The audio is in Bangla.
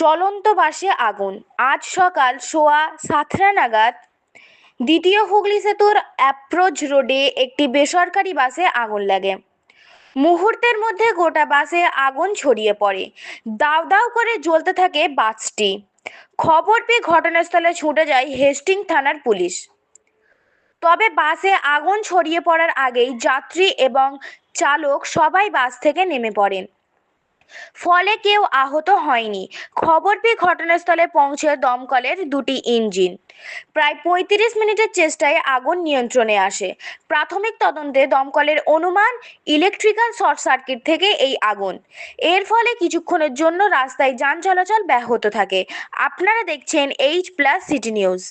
চলন্ত বাসে আগুন। আজ সকাল সোয়া 7টা নাগাদ দ্বিতীয় হুগলি সেতুর অ্যাপ্রোচ রোডে একটি বেসরকারি বাসে আগুন লাগে। মুহূর্তের মধ্যে গোটা বাসে আগুন ছড়িয়ে পড়ে। দাউ দাউ করে জ্বলতে থাকে বাসটি। খবর পেয়ে ঘটনাস্থলে ছুটে যায় হেস্টিং থানার পুলিশ। তবে বাসে আগুন ছড়িয়ে পড়ার আগেই যাত্রী এবং চালক সবাই বাস থেকে নেমে পড়েন। ফলে কেউ আহত হয়নি। খবর পেয়ে ঘটনাস্থলে পৌঁছে দমকলের দুটি ইঞ্জিন। প্রায় 35 মিনিটের চেষ্টায় আগুন নিয়ন্ত্রণে আসে। প্রাথমিক তদন্তে দমকলের অনুমান ইলেকট্রিক্যাল শর্ট সার্কিট থেকে এই আগুন। এর ফলে কিছুক্ষণের জন্য রাস্তায় যান চলাচল ব্যাহত থাকে। আপনারা দেখছেন H+ সিটি নিউজ।